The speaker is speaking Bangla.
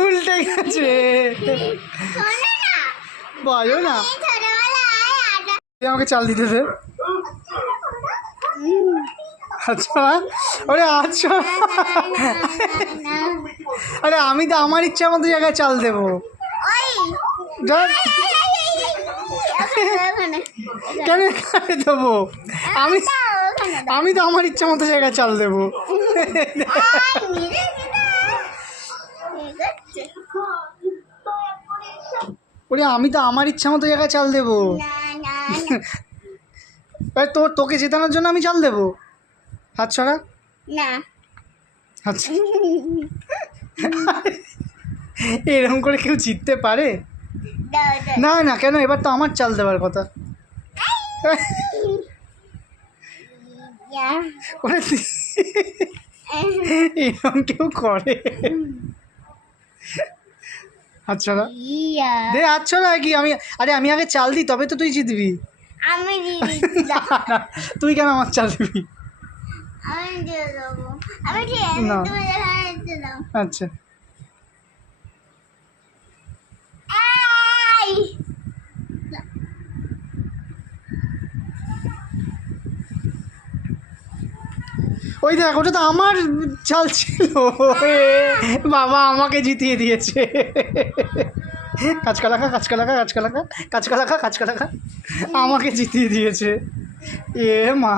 উল্টে গেছে, বলো না আমাকে চাল দিতে দে। আচ্ছা ওরে আচ্ছা, আরে আমি তো আমার ইচ্ছা মতো জায়গায় চাল দেবো। কেন দেবো? আমি তো আমার ইচ্ছা মতো জায়গায় চাল দেবো। ওরে আমি তো আমার ইচ্ছা মতো জায়গায় চাল দেবো। তোকে জেতানোর জন্য আমি চাল দেবো? হাত ছড়া। আচ্ছা এরকম করে কেউ জিততে পারে? না না, কেন? এবার তো আমার চাল দেওয়ার কথা। এরকম কেউ করে? আচ্ছা দে, আচ্ছা না কি আমি? আরে আমি আগে চাল দিই তবে তো তুই জিতবি। তুই কেন আমার চাল দিবি? আচ্ছা ওই দেখ, ওটা তো আমার চাল ছিল। বাবা আমাকে জিতিয়ে দিয়েছে। কাঁচকলা খা, কাঁচকলা খা, কাঁচকলা খা, কাঁচকলা খা, কাঁচকলা খা, আমাকে জিতিয়ে দিয়েছে। এ মা।